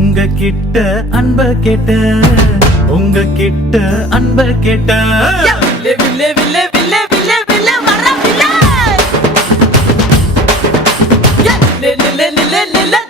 உங்க கிட்ட அன்ப கேட்ட உங்க கிட்ட அன்ப கேட்ட வில்லே வில்லே வில்லே வில்லே வில்லே வில்லே வர வில்லே லே லே லே லே லே